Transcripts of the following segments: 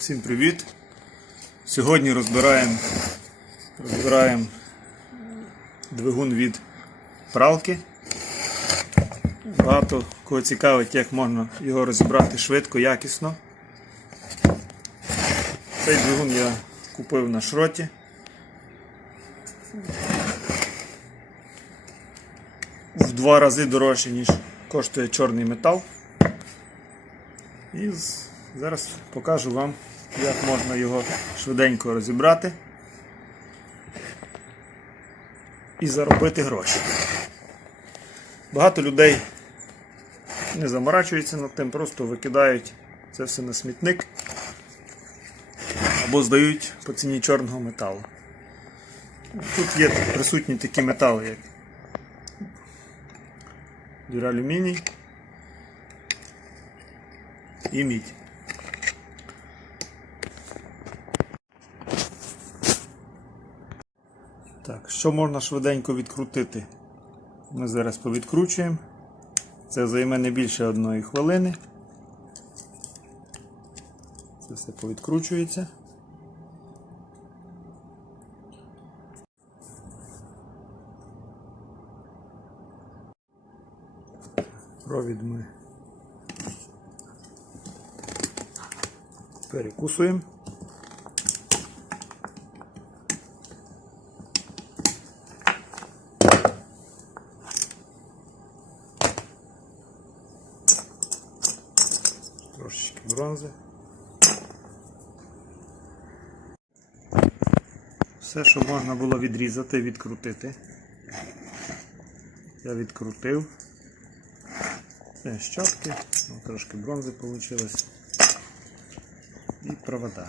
Всім привіт! Сьогодні розбираємо, розбираємо двигун від пралки. Багато кого цікавить, як можна його розібрати швидко, якісно. Цей двигун я купив на шроті. В два рази дорожче, ніж коштує чорний метал. І з- зараз покажу вам, як можна його швиденько розібрати і заробити гроші. Багато людей не заморачуються над тим, просто викидають це все на смітник або здають по ціні чорного металу. Тут є присутні такі метали, як дюралюміній і мідь. Так, що можна швиденько відкрутити? Ми зараз повідкручуємо. Це займе не більше одної хвилини. Це все повідкручується. Провід ми перекусуємо. Трошечки бронзи. Все, що можна було відрізати, відкрутити. Я відкрутив. Це щотки, ну, трошки бронзи вийшло. І провода.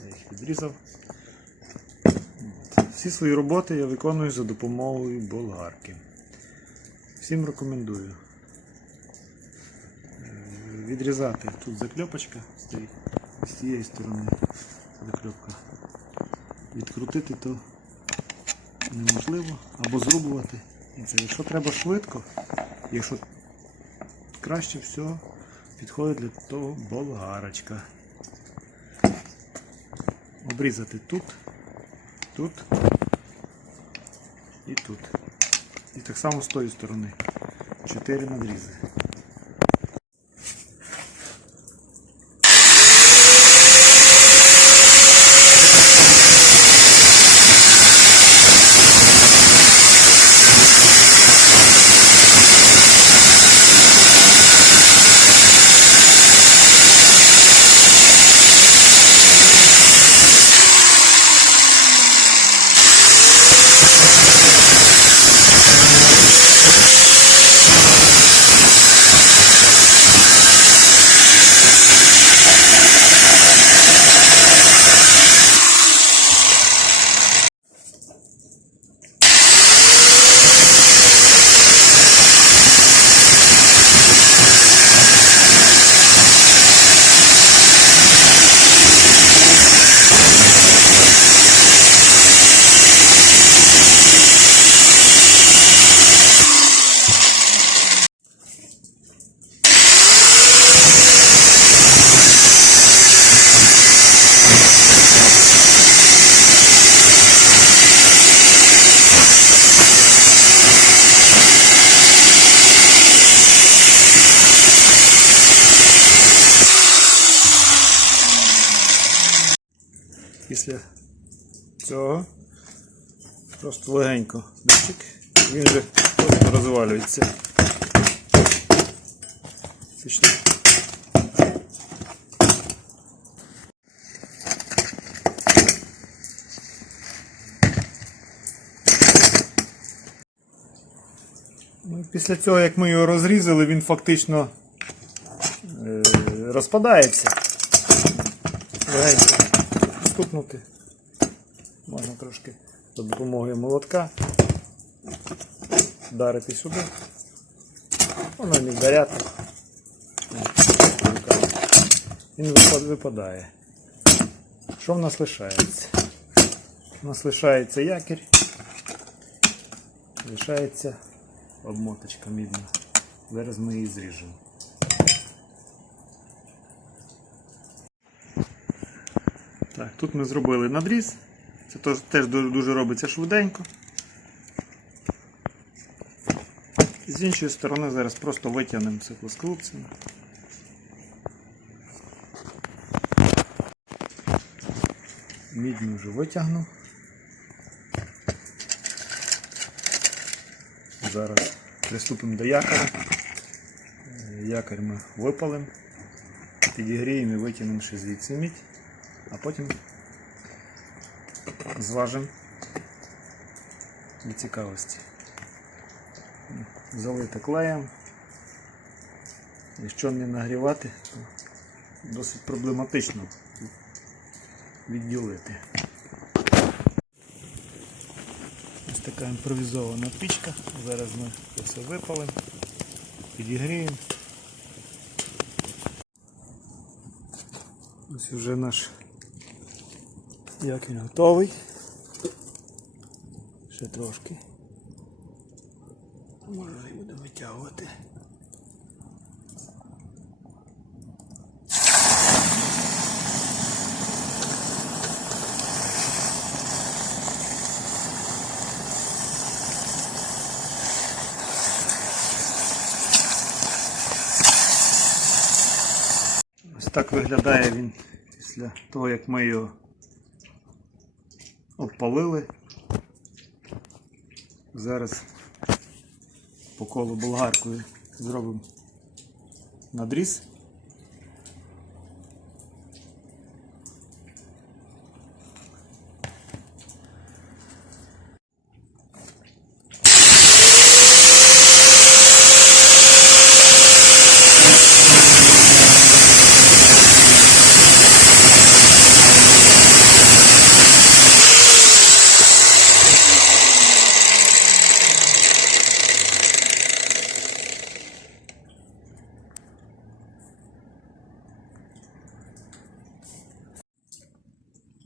Я їх відрізав. Всі свої роботи я виконую за допомогою болгарки. Всім рекомендую. Е, Відрізати тут закльопочка стоїть з цієї сторони закльопка. Відкрутити то неможливо або зрубувати. І це, якщо треба швидко, якщо краще всього підходить для того болгарочка. Обрізати тут, тут і тут. І так само з тої сторони. Чотири надрізи. Після цього просто легенько дощик, він же просто розвалюється. Пішло. Ну, Після цього, як ми його розрізали, він фактично е, розпадається. Легенько стукнути. Можна трошки за допомогою молотка вдарити сюди. Воно не вдаряти. Він випадає. Що в нас лишається? У нас лишається якір, лишається обмоточка мідна. Зараз ми її зріжемо. Так, тут ми зробили надріз. Це теж, дуже робиться швиденько. З іншої сторони зараз просто витягнемо це плоскогубцями. Мідь ми вже витягнув. Зараз приступимо до якоря. Якорь ми випалимо, підігріємо і витягнемо ще звідси мідь, а потім зважимо для цікавості. Залити клеєм. Якщо не нагрівати, то досить проблематично відділити. Ось така імпровізована пічка. Зараз ми це все випалимо, підігріємо. Ось вже наш як він готовий. Ще трошки. Може і буде витягувати. Ось так виглядає він після того, як ми його обпалили. Зараз по колу болгаркою зробимо надріз.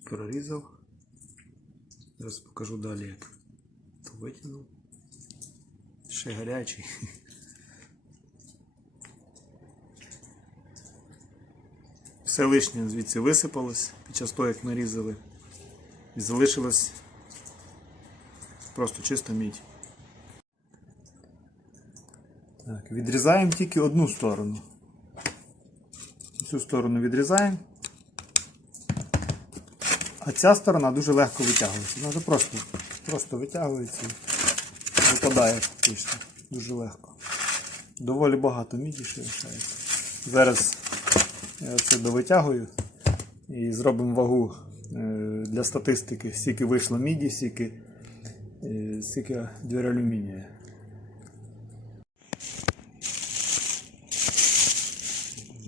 Прорізав. Зараз покажу далі, як то витягнув. Ще гарячий. Все лишнє звідси висипалось під час того, як нарізали. І залишилось просто чиста мідь. Так, відрізаємо тільки одну сторону. Цю сторону відрізаємо. А ця сторона дуже легко витягується. Вона вже просто, просто витягується і випадає фактично. Дуже легко. Доволі багато міді ще лишається. Зараз я це довитягую і зробимо вагу е, для статистики, скільки вийшло міді, скільки, е, скільки двір алюмінія.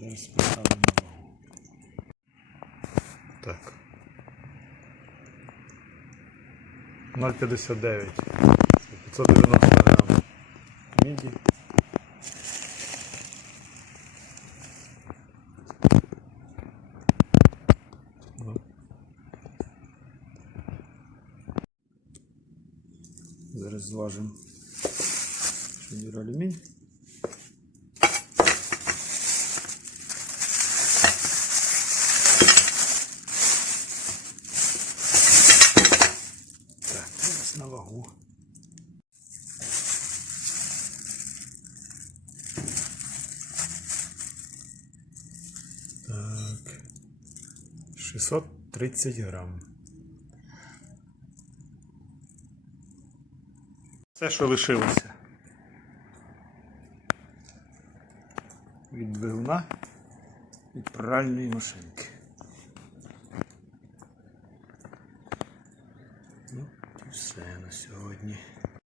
Зараз поставимо на вагу. Так. 0,59. Це 590 грам. Міді. Зараз зважимо швидір алюмінь. На вагу. Так. 630 грам. Це, що лишилося. Від двигуна, від пральної машинки. Ну, і все на сьогодні.